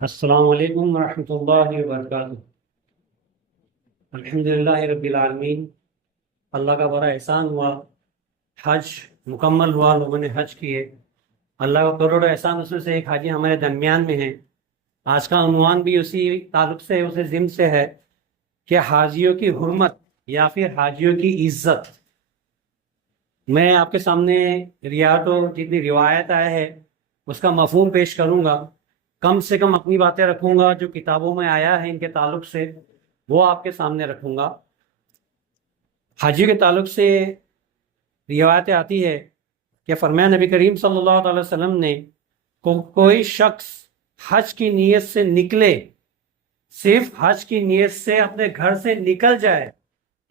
السلام علیکم ورحمۃ اللہ وبرکاتہ۔ الحمدللہ رب العالمین۔ اللہ کا بڑا احسان ہوا، حج مکمل ہوا، لوگوں نے حج کیے۔ اللہ کا کروڑوں احسان، اس میں سے ایک حاجی ہمارے درمیان میں ہے۔ آج کا عنوان بھی اسی تعلق سے، اسی ضمن سے ہے کہ حاجیوں کی حرمت یا پھر حاجیوں کی عزت۔ میں آپ کے سامنے ریاضوں جتنی روایت آیا ہے اس کا مفہوم پیش کروں گا، کم سے کم اپنی باتیں رکھوں گا جو کتابوں میں آیا ہے ان کے تعلق سے، وہ آپ کے سامنے رکھوں گا۔ حاجی کے تعلق سے روایتیں آتی ہے کہ فرمایا نبی کریم صلی اللہ علیہ وسلم نے کوئی شخص حج کی نیت سے نکلے، صرف حج کی نیت سے اپنے گھر سے نکل جائے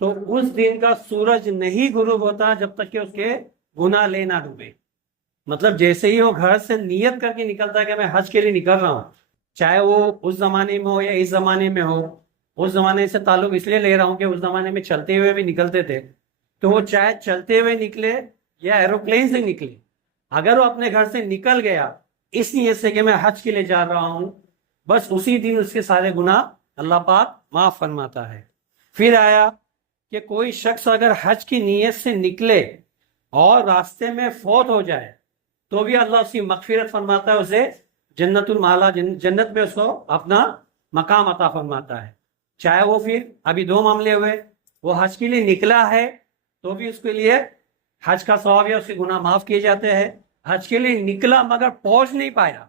تو اس دن کا سورج نہیں غروب ہوتا جب تک کہ اس کے گناہ لے نہ ڈوبے۔ مطلب جیسے ہی وہ گھر سے نیت کر کے نکلتا ہے کہ میں حج کے لیے نکل رہا ہوں، چاہے وہ اس زمانے میں ہو یا اس زمانے میں ہو، اس زمانے سے تعلق اس لیے لے رہا ہوں کہ اس زمانے میں چلتے ہوئے بھی نکلتے تھے، تو وہ چاہے چلتے ہوئے نکلے یا ایروپلین سے نکلے، اگر وہ اپنے گھر سے نکل گیا اس نیت سے کہ میں حج کے لیے جا رہا ہوں، بس اسی دن اس کے سارے گناہ اللہ پاک معاف فرماتا ہے۔ پھر آیا کہ کوئی شخص اگر حج کی نیت سے نکلے اور راستے میں فوت ہو جائے تو بھی اللہ اس کی مغفرت فرماتا ہے، اسے جنت المعلا، جنت میں اس کو اپنا مقام عطا فرماتا ہے۔ چاہے وہ پھر ابھی دو معاملے ہوئے، وہ حج کے لیے نکلا ہے تو بھی اس کے لیے حج کا ثواب یا اس کے گناہ معاف کیے جاتے ہیں۔ حج کے لیے نکلا مگر پہنچ نہیں پایا،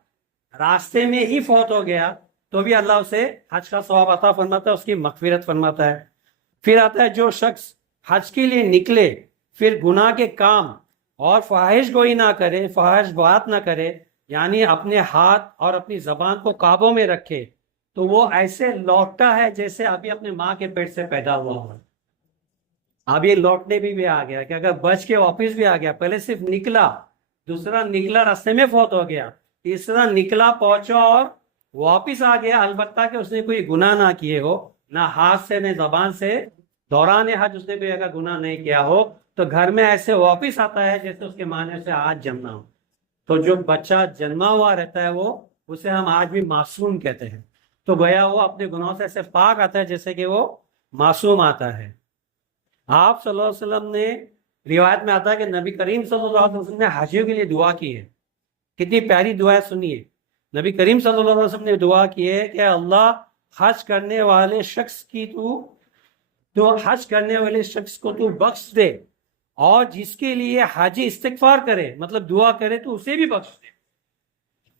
راستے میں ہی فوت ہو گیا تو بھی اللہ اسے حج کا ثواب عطا فرماتا ہے، اس کی مغفرت فرماتا ہے۔ پھر آتا ہے جو شخص حج کے لیے نکلے پھر گناہ کے کام اور فحش گوئی نہ کرے، فحش بات نہ کرے، یعنی اپنے ہاتھ اور اپنی زبان کو قابو میں رکھے، تو وہ ایسے لوٹتا ہے جیسے ابھی اپنے ماں کے پیٹ سے پیدا ہوا ہو۔ اب یہ لوٹنے بھی آ گیا کہ اگر بچ کے واپس بھی آ گیا، پہلے صرف نکلا، دوسرا نکلا راستے میں فوت ہو گیا، تیسرا نکلا پہنچا اور واپس آ گیا، البتہ کہ اس نے کوئی گناہ نہ کیے ہو، نہ ہاتھ سے نہ زبان سے، دوران حج اس نے کوئی اگر گناہ نہیں کیا ہو، تو گھر میں ایسے واپس آتا ہے جیسے اس کے معنی سے آج جمنا ہو۔ تو جو بچہ جنما ہوا رہتا ہے وہ، اسے ہم آج بھی معصوم کہتے ہیں، تو گویا وہ اپنے گناہوں سے ایسے پاک آتا ہے جیسے کہ وہ معصوم آتا ہے۔ آپ صلی اللہ علیہ وسلم نے، روایت میں آتا ہے کہ نبی کریم صلی اللہ علیہ وسلم نے حاجیوں کے لیے دعا کی ہے۔ کتنی پیاری دعا سنیے، نبی کریم صلی اللہ علیہ وسلم نے دعا کی ہے کہ اللہ حج کرنے والے شخص کی تو حج کرنے والے شخص کو تو بخش دے، اور جس کے لیے حاجی استغفار کرے، مطلب دعا کرے، تو اسے بھی بخش دے۔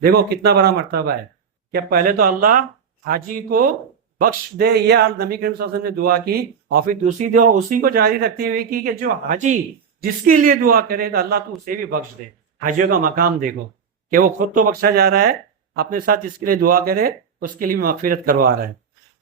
دیکھو کتنا بڑا مرتبہ ہے کہ پہلے تو اللہ حاجی کو بخش دے، یہ نبی کریم صلی اللہ علیہ وسلم نے دعا کی، اور پھر دوسری دعا اسی کو جاری رکھتے ہوئے کی کہ جو حاجی جس کے لیے دعا کرے تو اللہ تو اسے بھی بخش دے۔ حاجیوں کا مقام دیکھو کہ وہ خود تو بخشا جا رہا ہے، اپنے ساتھ جس کے لیے دعا کرے اس کے لیے مغفرت کروا رہا ہے۔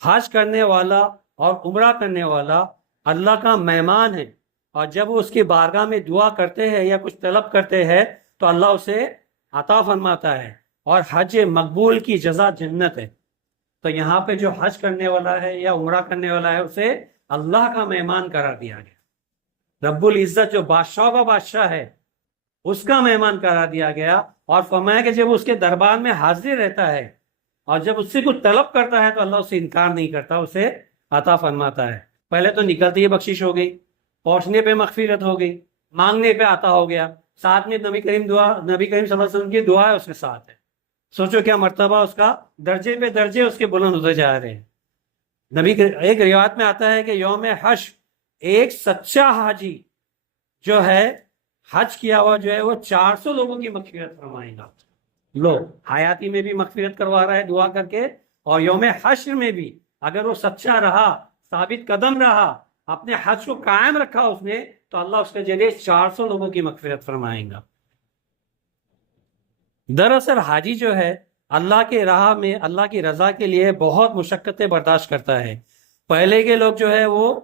حج کرنے والا اور عمرہ کرنے والا اللہ کا مہمان ہے، اور جب وہ اس کی بارگاہ میں دعا کرتے ہیں یا کچھ طلب کرتے ہیں تو اللہ اسے عطا فرماتا ہے، اور حج مقبول کی جزا جنت ہے۔ تو یہاں پہ جو حج کرنے والا ہے یا عمرہ کرنے والا ہے اسے اللہ کا مہمان قرار دیا گیا، رب العزت جو بادشاہ کا بادشاہ ہے اس کا مہمان قرار دیا گیا، اور فرمایا کہ جب اس کے دربار میں حاضر رہتا ہے اور جب اس سے کچھ طلب کرتا ہے تو اللہ اسے انکار نہیں کرتا، اسے عطا فرماتا ہے۔ پہلے تو نکلتے ہی بخشش ہو گئی، پہنچنے پہ مغفرت ہو گئی، مانگنے پہ عطا ہو گیا، ساتھ میں نبی کریم صلی اللہ علیہ وسلم کی دعا ہے اس کے ساتھ ہے۔ سوچو کیا مرتبہ اس کا، درجے پہ درجے اس کے بلند ہوتے جا رہے ہیں۔ ایک روایت میں آتا ہے کہ یوم حشر ایک سچا حاجی جو ہے، حج کیا ہوا جو ہے، وہ 400 لوگوں کی مغفرت فرمائے گا۔ لو حیاتی میں بھی مغفرت کروا رہا ہے دعا کر کے، اور یوم حشر میں بھی اگر وہ سچا رہا، ثابت قدم رہا، اپنے حج کو قائم رکھا اس نے، تو اللہ اس کے ذریعے 400 لوگوں کی مغفرت فرمائے گا۔ دراصل حاجی جو ہے اللہ کے راہ میں اللہ کی رضا کے لیے بہت مشقتیں برداشت کرتا ہے۔ پہلے کے لوگ جو ہے وہ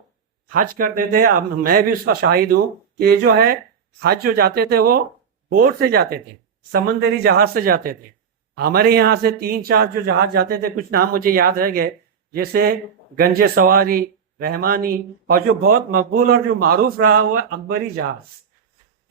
حج کرتے تھے، اب میں بھی اس کا شاہد ہوں کہ یہ جو ہے حج جو جاتے تھے وہ بوٹ سے جاتے تھے، سمندری جہاز سے جاتے تھے۔ ہمارے یہاں سے 3-4 جو جہاز جاتے تھے، کچھ نام مجھے یاد رہ گئے، جیسے گنج سواری، رحمانی، اور جو بہت مقبول اور جو معروف رہا ہوا اکبری جہاز۔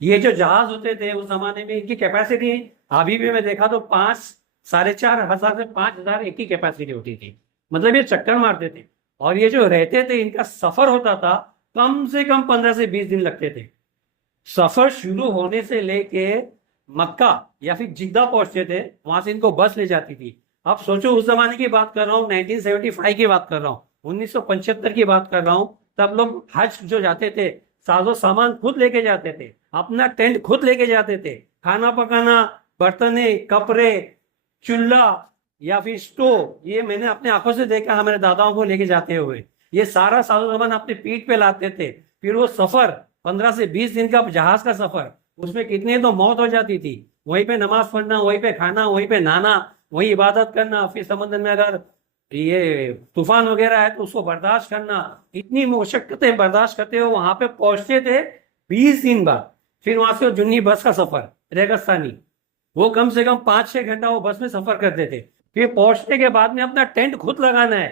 یہ جو جہاز ہوتے تھے اس زمانے میں ان کی کیپیسٹی ابھی بھی میں دیکھا تو 5 4,500 سے 5,000 ایک کی کیپیسٹی ہوتی تھی. مطلب یہ چکر مارتے تھے, اور یہ جو رہتے تھے ان کا سفر ہوتا تھا کم سے کم 15 سے 20 دن لگتے تھے. سفر شروع ہونے سے لے کے مکہ یا پھر جدہ پہنچتے تھے, وہاں سے ان کو بس لے جاتی تھی. اب سوچو اس زمانے کی بات کر رہا ہوں, 1975 کی بات کر رہا ہوں, 1975 کی بات کر رہا ہوں. تب لوگ حج جو جاتے تھے ساز و سامان خود لے کے جاتے تھے, اپنا ٹینٹ خود لے کے جاتے تھے, کھانا پکانا, برتنیں, کپڑے, چولہا یا پھر اسٹو, یہ میں نے اپنے آنکھوں سے دیکھا ہمارے داداؤں کو لے کے جاتے ہوئے. یہ سارا ساز و سامان اپنے پیٹھ پہ لاتے تھے. پھر وہ سفر 15 سے 20 دن کا جہاز کا سفر, اس میں کتنے تو موت ہو جاتی تھی. وہیں پہ نماز پڑھنا, وہیں پہ کھانا, وہیں پہ نہانا, وہیں عبادت کرنا. پھر سمندر میں اگر یہ طوفان وغیرہ ہے تو اس کو برداشت کرنا. اتنی مشقتیں برداشت کرتے ہوئے وہاں پہ پہنچتے تھے 20 دن بعد. پھر وہاں سے جنی بس کا سفر ریگستانی, وہ کم سے کم 5-6 گھنٹہ وہ بس میں سفر کرتے تھے. پھر پہنچنے کے بعد میں اپنا ٹینٹ خود لگانا ہے,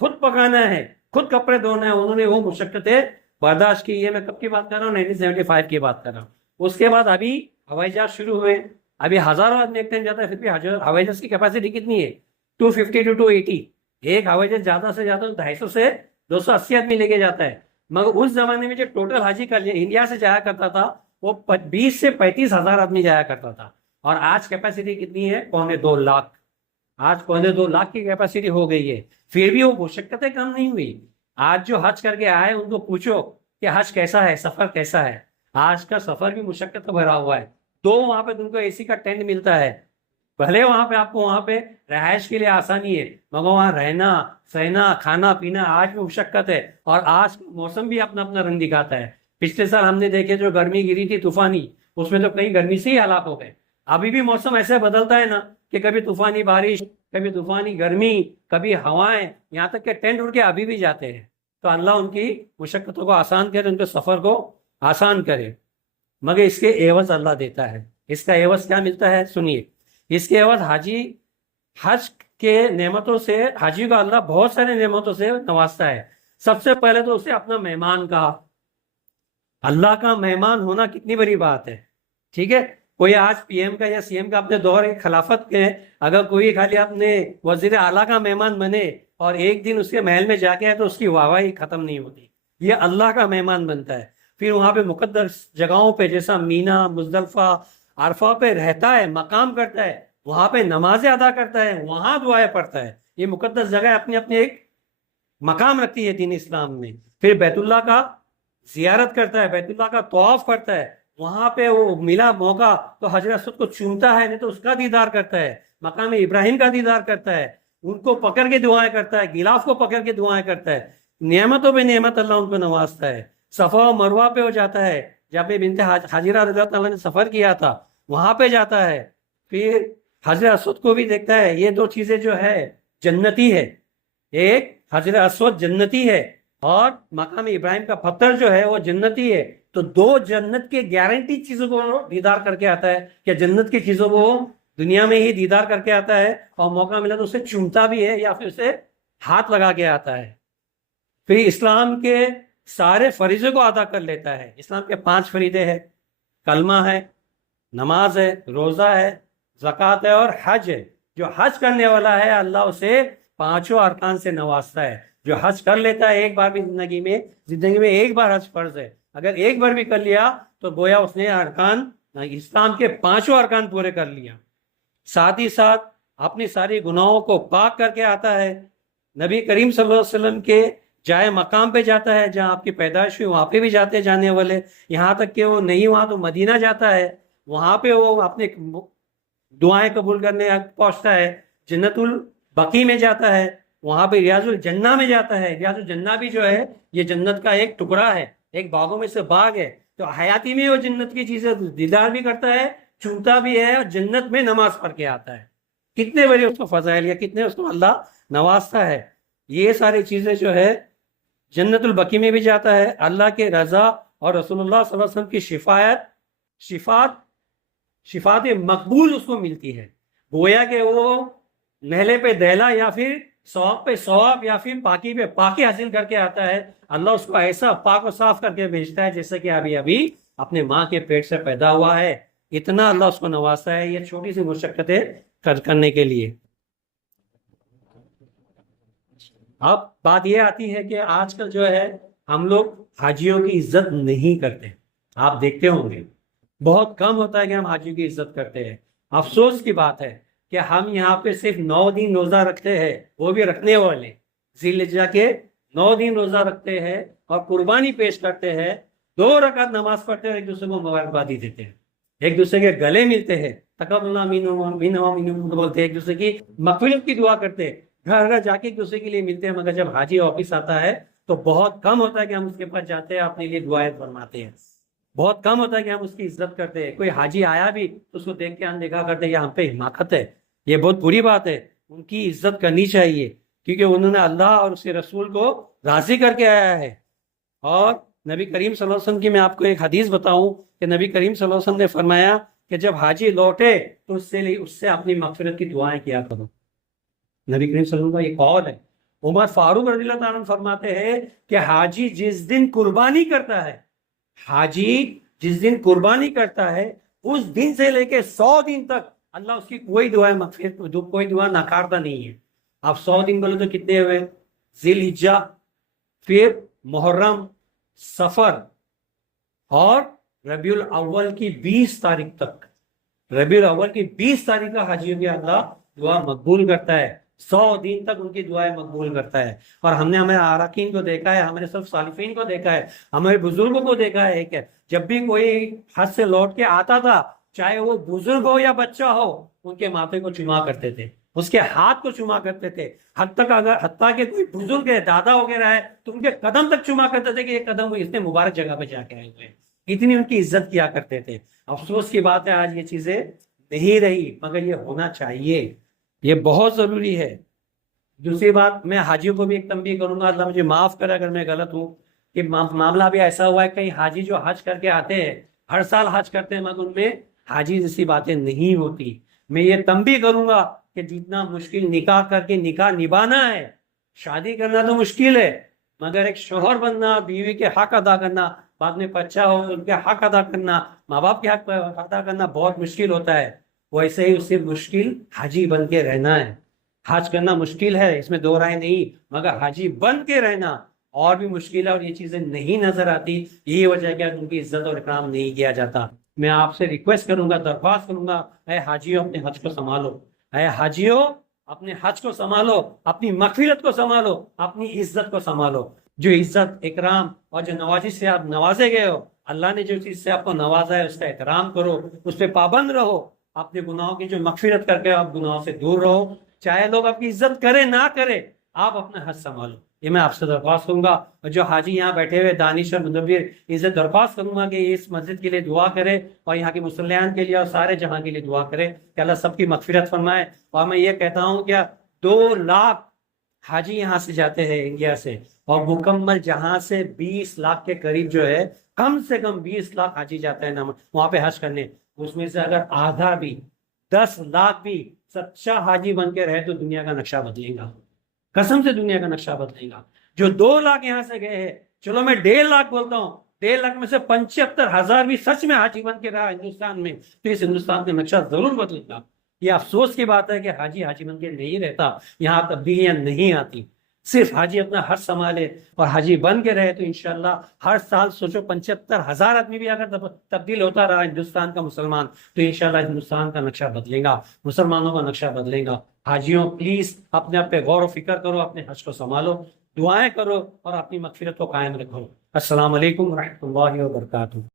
خود پکانا ہے, خود کپڑے دھونا ہے. انہوں نے وہ مشقتیں برداشت کی. یہ میں کب کی بات کر رہا ہوں, 1975 کی بات کر رہا ہوں. اس کے بعد ابھی ہوائی جہاز شروع ہوئے. ابھی ہزاروں آدمی ایک ٹائم جاتا ہے, پھر بھی ہوائی جہاز کی کیپیسٹی کتنی ہے, 250 to 280. ایک ہوائی جہاز زیادہ سے زیادہ 250 سے 280 آدمی لے کے جاتا ہے. مگر اس زمانے میں جو ٹوٹل حاجی کا انڈیا سے جایا کرتا تھا وہ 20 سے 35 ہزار آدمی جایا کرتا تھا. اور آج کیپیسٹی کتنی ہے, 2.25 لاکھ. آج 2.25 لاکھ کی کیپیسٹی ہو گئی ہے. پھر بھی وہ مشقتیں کم نہیں ہوئی. آج جو حج کر کے آئے ان کو پوچھو کہ حج کیسا ہے, سفر کیسا ہے. آج کا سفر بھی مشقت بھرا ہوا ہے. وہاں پہ تم کو اے سی کا ٹینٹ ملتا ہے, بھلے وہاں پہ آپ کو وہاں پہ رہائش کے لیے آسانی ہے, مگر وہاں رہنا, سہنا, کھانا پینا آج بھی مشقت ہے. اور آج موسم بھی اپنا اپنا رنگ دکھاتا ہے. پچھلے سال ہم نے دیکھے جو گرمی گری تھی طوفانی, اس میں تو کئی گرمی سے ہی ہلاک ہو گئے. ابھی بھی موسم ایسے بدلتا ہے نا کہ کبھی طوفانی بارش, کبھی طوفانی گرمی, کبھی ہوائیں, یہاں تک کہ ٹینٹ اڑ کے ابھی بھی جاتے ہیں. تو اللہ ان کی مشقتوں کو آسان کرے, ان کے سفر کو آسان کرے. مگر اس کے عوض اللہ دیتا ہے. اس کا عوض کیا ملتا ہے سنیے. اس کے عوض حج کے نعمتوں سے حاجی کو اللہ بہت سارے نعمتوں سے نوازتا ہے. سب سے پہلے تو اسے اپنا مہمان کہا. اللہ کا مہمان ہونا کتنی بڑی بات ہے. ٹھیک ہے, کوئی آج پی ایم کا یا سی ایم کا اپنے دور خلافت کے اگر کوئی خالی اپنے وزیر اعلیٰ کا مہمان بنے اور ایک دن اس کے محل میں جا کے ہے تو اس کی واہواہی ختم نہیں ہوتی. یہ اللہ کا مہمان بنتا ہے. پھر وہاں پہ مقدس جگہوں پہ جیسا مینا, مزدلفہ, عرفہ پہ رہتا ہے, مقام کرتا ہے, وہاں پہ نمازیں ادا کرتا ہے, وہاں دعائیں پڑھتا ہے. یہ مقدس جگہ اپنے اپنے ایک مقام رکھتی ہے دین اسلام میں. پھر بیت اللہ کا زیارت کرتا ہے, بیت اللہ کا طواف کرتا ہے. وہاں پہ وہ ملا موقع تو حجر اسود کو چومتا ہے, نہیں تو اس کا دیدار کرتا ہے, مقام ابراہیم کا دیدار کرتا ہے, ان کو پکڑ کے دعائیں کرتا ہے, غلاف کو پکڑ کے دعائیں کرتا ہے. نعمتوں پہ نعمت اللہ ان کو نوازتا ہے. صفا و مروہ پہ ہو جاتا ہے, جب بنت حاجرہ رضی اللہ عنہا نے سفر کیا تھا وہاں پہ جاتا ہے. پھر حجر اسود کو بھی دیکھتا ہے. یہ دو چیزیں جو ہے جنتی ہے, ایک حجر اسود جنتی ہے اور مقام ابراہیم کا پتھر جو ہے وہ جنتی ہے. تو دو جنت کے گارنٹی چیزوں کو دیدار کر کے آتا ہے, کہ جنت کی چیزوں کو دنیا میں ہی دیدار کر کے آتا ہے, اور موقع ملا تو اسے چومتا بھی ہے یا پھر اسے ہاتھ لگا کے آتا ہے. پھر اسلام کے سارے فریضے کو ادا کر لیتا ہے. اسلام کے 5 فریضے ہیں, کلمہ ہے, نماز ہے, روزہ ہے, زکوٰۃ ہے اور حج ہے. جو حج کرنے والا ہے اللہ اسے 5 ارکان سے نوازتا ہے. جو حج کر لیتا ہے ایک بار بھی زندگی میں ایک بار حج فرض ہے, اگر ایک بار بھی کر لیا تو گویا اس نے اسلام کے 5 ارکان پورے کر لیا. ساتھ ہی ساتھ اپنی ساری گناہوں کو پاک کر کے آتا ہے. نبی کریم صلی اللہ علیہ وسلم کے جائے مقام پہ جاتا ہے, جہاں آپ کی پیدائش ہوئی وہاں پہ بھی جاتے جانے والے, یہاں تک کہ وہ نہیں وہاں تو مدینہ جاتا ہے, وہاں پہ وہ اپنے دعائیں قبول کرنے پہنچتا ہے. جنت البقیع میں جاتا ہے, وہاں پہ ریاض الجنہ میں جاتا ہے. ریاض الجنہ بھی جو ہے یہ جنت کا ایک ٹکڑا ہے, ایک باغوں میں سے باغ ہے. تو حیاتی میں وہ جنت کی چیزیں دیدار بھی کرتا ہے, چومتا بھی ہے, اور جنت میں نماز پڑھ کے آتا ہے. کتنے بڑے اس کو فضائل یا کتنے اس کو اللہ نوازتا ہے. یہ ساری چیزیں جو ہے جنت البقیع میں بھی جاتا ہے. اللہ کے رضا اور رسول اللہ صلی اللہ علیہ وسلم کی شفاعت مقبول اس کو ملتی ہے. گویا کہ وہ نہلے پہ دہلا یا پھر ثواب پہ ثواب یا پھر پاکی پہ پاکی حاصل کر کے آتا ہے. اللہ اس کو ایسا پاک و صاف کر کے بھیجتا ہے جیسے کہ ابھی اپنے ماں کے پیٹ سے پیدا ہوا ہے. اتنا اللہ اس کو نوازتا ہے. یہ چھوٹی سی مشقتیں کرنے کے لیے۔ اب بات یہ آتی ہے کہ آج کل جو ہے ہم لوگ حاجیوں کی عزت نہیں کرتے۔ آپ دیکھتے ہوں گے بہت کم ہوتا ہے کہ ہم حاجیوں کی عزت کرتے ہیں۔ افسوس کی بات ہے کہ ہم یہاں پہ صرف 9 دن روزہ رکھتے ہیں، وہ بھی رکھنے والے ذی الحجہ کے 9 دن روزہ رکھتے ہیں اور قربانی پیش کرتے ہیں، 2 رکعت نماز پڑھتے ہیں، ایک دوسرے کو مبارکبادی دیتے ہیں، ایک دوسرے کے گلے ملتے ہیں، تقبل اللہ منا بولتے ہیں، ایک دوسرے کی مغفرت کی دعا کرتے ہیں، گھر گھر جا کے ایک دوسرے کے لیے ملتے ہیں۔ مگر جب حاجی واپس آتا ہے تو بہت کم ہوتا ہے کہ ہم اس کے پاس جاتے ہیں، اپنے لیے دعائیں فرماتے ہیں، بہت کم ہوتا ہے کہ ہم اس کی عزت کرتے ہیں۔ کوئی حاجی آیا بھی تو اس کو دیکھ کے اندیکھا کرتے ہیں، یہ ہم پہ حماقت ہے، یہ بہت بری بات ہے۔ ان کی عزت کرنی چاہیے کیونکہ انہوں نے اللہ اور اس کے رسول کو راضی کر کے آیا ہے۔ اور نبی کریم صلی اللہ علیہ وسلم کی میں آپ کو ایک حدیث بتاؤں کہ نبی کریم صلی اللہ علیہ وسلم نے فرمایا کہ جب حاجی لوٹے تو اس سے اپنی مغفرت کی دعائیں کیا کرو۔ نبی کریم صلی اللہ علیہ وسلم کا یہ قول ہے۔ عمر فاروق رضی اللہ تعالیٰ عنہ فرماتے ہیں کہ حاجی جس دن قربانی کرتا ہے، حاجی جس دن قربانی کرتا ہے اس دن سے لے کے 100 دن تک اللہ اس کی کوئی دعائیں مغفرت، کوئی دعا ناکارتا نہیں ہے۔ آپ 100 دن بولے تو کتنے ہوئے؟ ذی الحجہ، پھر محرم، سفر اور ربیع الاول کی 20 تاریخ تک، ربیع الاول کی 20 تاریخ کا حاجیوں کی اللہ دعا مقبول کرتا ہے، 100 دن تک ان کی دعائیں مقبول کرتا ہے۔ اور ہم نے ہمارے عارقین کو دیکھا ہے، ہمارے سب صالحین کو دیکھا ہے، ہمارے بزرگوں کو دیکھا ہے کہ جب بھی کوئی حج سے لوٹ کے آتا تھا، چاہے وہ بزرگ ہو یا بچہ ہو، ان کے ماتھے کو چوما کرتے تھے، اس کے ہاتھ کو چوما کرتے تھے، حتیٰ کہ کوئی بزرگ ہے، دادا وغیرہ ہے تو ان کے قدم تک چوما کرتے تھے کہ یہ قدم وہ اتنے مبارک جگہ پہ جا کے آئے ہوئے، اتنی ان کی عزت کیا کرتے تھے۔ افسوس کی بات ہے آج یہ چیزیں نہیں رہی، مگر یہ ہونا چاہیے، یہ بہت ضروری ہے۔ دوسری بات، میں حاجیوں کو بھی ایک تنبیہ کروں گا، اللہ مجھے معاف کرے اگر میں غلط ہوں، کہ معاملہ بھی ایسا ہوا ہے کئی حاجی جو حج کر کے آتے ہیں، ہر سال حج کرتے ہیں، مگر ان میں حاجی جیسی باتیں نہیں ہوتی۔ میں یہ تنبیہ کروں گا کہ جتنا مشکل نکاح کر کے نکاح نبھانا ہے، شادی کرنا تو مشکل ہے، مگر ایک شوہر بننا، بیوی کے حق ادا کرنا، بعد میں بچہ ہو ان کے حق ادا کرنا، ماں باپ کے حق ادا کرنا بہت مشکل ہوتا ہے۔ ویسے ہی اس سے مشکل حاجی بن کے رہنا ہے۔ حج کرنا مشکل ہے، اس میں دو رائے نہیں، مگر حاجی بن کے رہنا اور بھی مشکل ہے، اور یہ چیزیں نہیں نظر آتی، یہی وجہ ہے کہ ان کی عزت اور اکرام نہیں کیا جاتا۔ میں آپ سے ریکویسٹ کروں گا، درخواست کروں گا، اے حاجیوں اپنے حج کو سنبھالو، اے حاجیوں اپنے حج کو سنبھالو، اپنی مغفرت کو سنبھالو، اپنی عزت کو سنبھالو۔ جو عزت، اکرام اور جو نوازش سے آپ نوازے گئے ہو، اللہ نے جو چیز سے آپ کو نوازا ہے اس کا احترام کرو، اس پہ پابند رہو، اپنے گناہوں کی جو مغفرت کر کے آپ گناہوں سے دور رہو، چاہے لوگ آپ کی عزت کرے نہ کرے، آپ اپنا حج سنبھالو۔ یہ میں آپ سے درخواست کروں گا، اور جو حاجی یہاں بیٹھے ہوئے دانش اور مدبر، ان سے درخواست کروں گا کہ اس مسجد کے لیے دعا کرے اور یہاں کے مسلمان کے لیے اور سارے جہاں کے لیے دعا کرے کہ اللہ سب کی مغفرت فرمائے۔ اور میں یہ کہتا ہوں کہ 2 لاکھ حاجی یہاں سے جاتے ہیں انڈیا سے، اور مکمل جہاں سے 20 لاکھ کے قریب جو ہے، کم سے کم 20 لاکھ حاجی جاتے ہیں وہاں پہ حج کرنے۔ اس میں سے اگر آدھا بھی، 10 لاکھ بھی سچا حاجی بن کے رہے تو دنیا کا نقشہ بدلے گا، قسم سے دنیا کا نقشہ بدلے گا۔ جو 2 لاکھ یہاں سے گئے ہیں، چلو میں 1.5 لاکھ بولتا ہوں، 1.5 لاکھ میں سے 75,000 بھی سچ میں حاجی بن کے رہا ہندوستان میں، تو اس ہندوستان کا نقشہ ضرور بدلے گا۔ یہ افسوس کی بات ہے کہ حاجی بن کے نہیں رہتا، یہاں تبدیلیاں نہیں آتی۔ صرف حاجی اپنا حج سنبھالے اور حاجی بن کے رہے تو انشاءاللہ ہر سال سوچو 75,000 آدمی بھی اگر تبدیل ہوتا رہا ہندوستان کا مسلمان، تو انشاءاللہ ہندوستان کا نقشہ بدلے گا، مسلمانوں کا نقشہ بدلے گا۔ حاجیوں پلیز اپنے آپ پہ غور و فکر کرو، اپنے حج کو سنبھالو، دعائیں کرو اور اپنی مغفرت کو قائم رکھو۔ السلام علیکم ورحمۃ اللہ وبرکاتہ۔